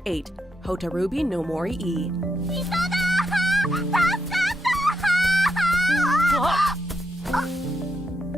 Number 8. Hotarubi no Mori-e.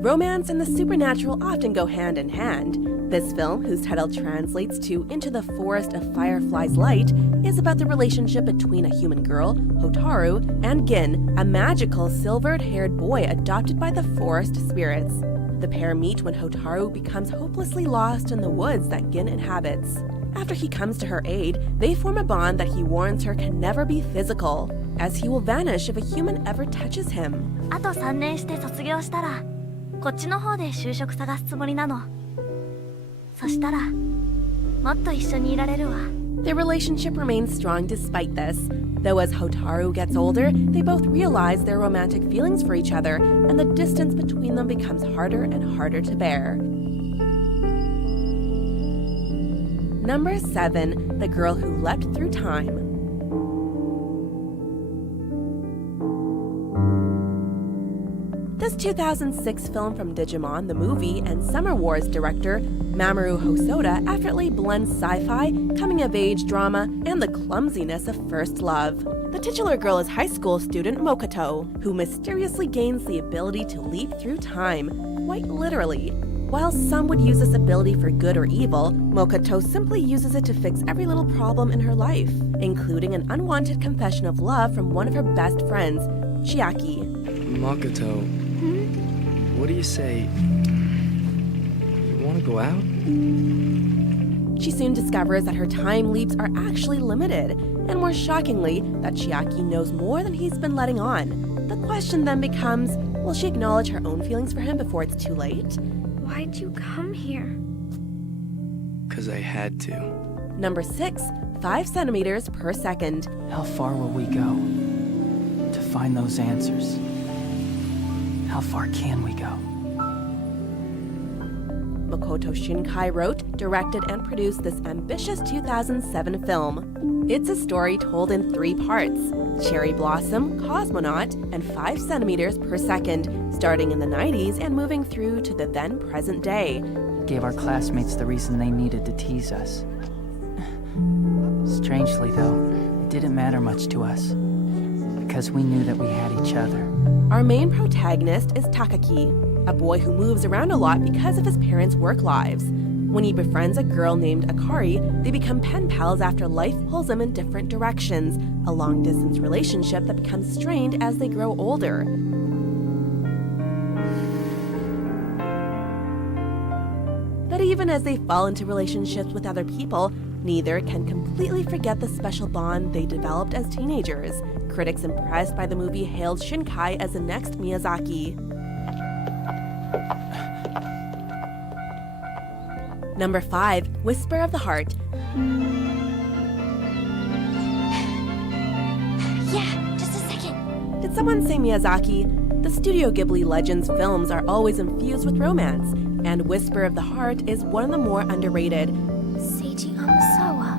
Romance and the supernatural often go hand in hand. This film, whose title translates to Into the Forest of Fireflies Light, is about the relationship between a human girl, Hotaru, and Gin, a magical silvered-haired boy adopted by the forest spirits. The pair meet when Hotaru becomes hopelessly lost in the woods that Gin inhabits. After he comes to her aid, they form a bond that he warns her can never be physical, as he will vanish if a human ever touches him. あと3年して卒業したら、こっちの方で就職探すつもりなの。そしたら、もっと一緒にいられるわ。Their relationship remains strong despite this, though as Hotaru gets older, they both realize their romantic feelings for each other, and the distance between them becomes harder and harder to bear. Number 7. The Girl Who Leapt Through Time. This 2006 film from Digimon, the movie, and Summer Wars director Mamoru Hosoda effortlessly blends sci-fi, coming-of-age drama, and the clumsiness of first love. The titular girl is high school student Mokoto, who mysteriously gains the ability to leap through time, quite literally. While some would use this ability for good or evil, Mokoto simply uses it to fix every little problem in her life, including an unwanted confession of love from one of her best friends, Chiaki. Makoto, what do you say? You want to go out? She soon discovers that her time leaps are actually limited, and more shockingly, that Chiaki knows more than he's been letting on. The question then becomes, will she acknowledge her own feelings for him before it's too late? Why'd you come here? 'Cause I had to. Number 6. 5 centimeters per second. How far will we go to find those answers? How far can we go? Makoto Shinkai wrote, directed, and produced this ambitious 2007 film. It's a story told in 3 parts: Cherry Blossom, Cosmonaut, and 5 centimeters per second, starting in the 90s and moving through to the then present day. Gave our classmates the reason they needed to tease us. Strangely, though, it didn't matter much to us, because we knew that we had each other. Our main protagonist is Takaki, a boy who moves around a lot because of his parents' work lives. When he befriends a girl named Akari, they become pen pals after life pulls them in different directions, a long-distance relationship that becomes strained as they grow older. But even as they fall into relationships with other people, neither can completely forget the special bond they developed as teenagers. Critics impressed by the movie hailed Shinkai as the next Miyazaki. Number 5. Whisper of the Heart. Yeah, just a second. Did someone say Miyazaki? The Studio Ghibli Legends films are always infused with romance, and Whisper of the Heart is one of the more underrated. Seiji Amasawa.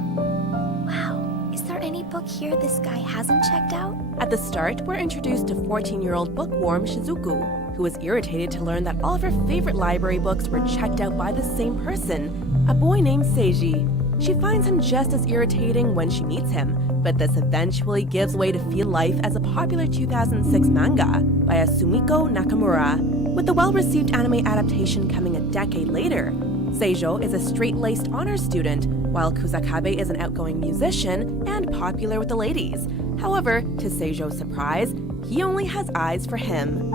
Wow, is there any book here this guy hasn't checked out? At the start, we're introduced to 14-year-old bookworm Shizuku, who is irritated to learn that all of her favorite library books were checked out by the same person, a boy named Seiji. She finds him just as irritating when she meets him, but this eventually gives way to Feel Life as a popular 2006 manga by Sumiko Nakamura. With the well-received anime adaptation coming a decade later, Seijo is a straight-laced honors student, while Kusakabe is an outgoing musician and popular with the ladies. However, to Seijo's surprise, he only has eyes for him.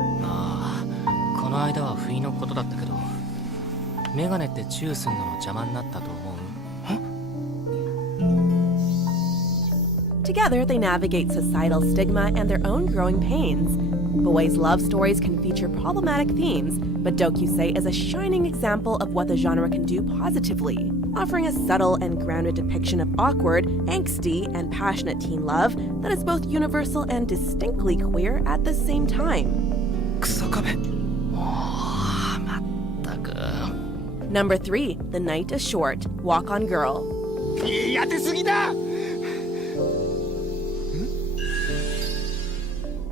この間は不意のことだったけど、メガネってチューすんのの邪魔になったと思う。Together, they navigate societal stigma and their own growing pains. Boys' love stories can feature problematic themes, but Dokusei is a shining example of what the genre can do positively, offering a subtle and grounded depiction of awkward, angsty, and passionate teen love that is both universal and distinctly queer at the same time. Number 3. The Night is Short. Walk on Girl.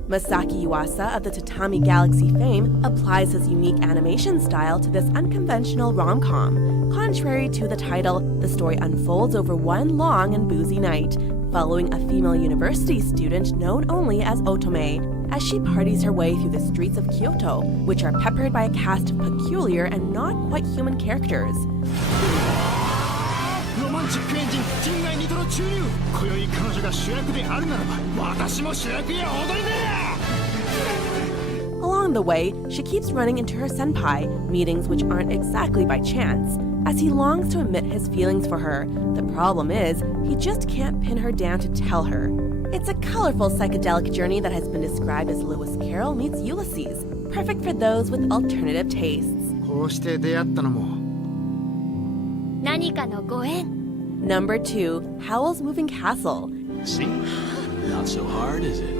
Masaki Yuasa of the Tatami Galaxy fame applies his unique animation style to this unconventional rom-com. Contrary to the title, the story unfolds over one long and boozy night, following a female university student known only as Otome, as she parties her way through the streets of Kyoto, which are peppered by a cast of peculiar and not quite human characters. ロマンチックエンジン近外ニトロ注入今宵彼女が主役であるならば私も主役や踊りね Along the way, she keeps running into her senpai, meetings which aren't exactly by chance, as he longs to admit his feelings for her. The problem is, he just can't pin her down to tell her. It's a colorful psychedelic journey that has been described as Lewis Carroll meets Ulysses, perfect for those with alternative tastes. こうして出会ったのも何かのご縁 Number 2, Howl's Moving Castle. See? Not so hard, is it?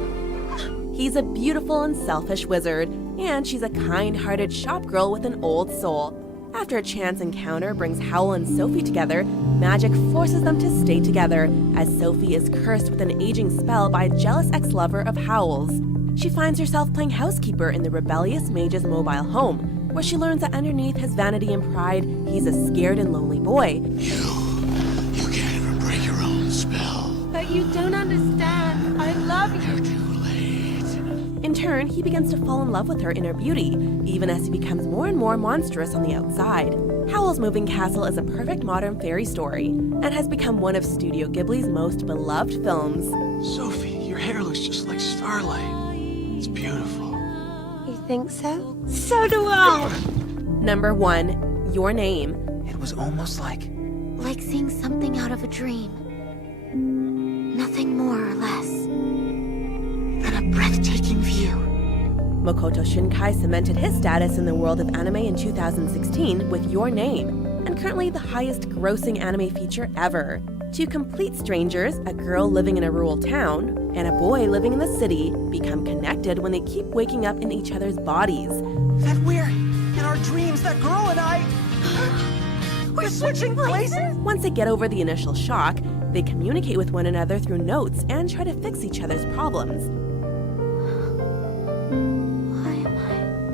He's a beautiful and selfish wizard, and she's a kind-hearted shopgirl with an old soul. After a chance encounter brings Howl and Sophie together, magic forces them to stay together, as Sophie is cursed with an aging spell by a jealous ex-lover of Howl's. She finds herself playing housekeeper in the rebellious mage's mobile home, where she learns that underneath his vanity and pride, he's a scared and lonely boy. You can't even break your own spell. But you don't understand. I love you. You're too late. In turn, he begins to fall in love with her inner beauty, even as he becomes more and more monstrous on the outside. Howl's Moving Castle is a perfect modern fairy story, and has become one of Studio Ghibli's most beloved films. Sophie, your hair looks just like starlight. It's beautiful. You think so? So do I. Number 1, Your Name. It was almost like Like seeing something out of a dream. Nothing more or less than a breathtaking view. Makoto Shinkai cemented his status in the world of anime in 2016 with Your Name, and currently the highest grossing anime feature ever. Two complete strangers, a girl living in a rural town, and a boy living in the city, become connected when they keep waking up in each other's bodies. that we're in our dreams, that girl and I. We're switching places? Once they get over the initial shock, they communicate with one another through notes and try to fix each other's problems. Why am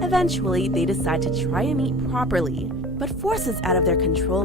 I? Eventually, they decide to try and meet properly, but forces out of their control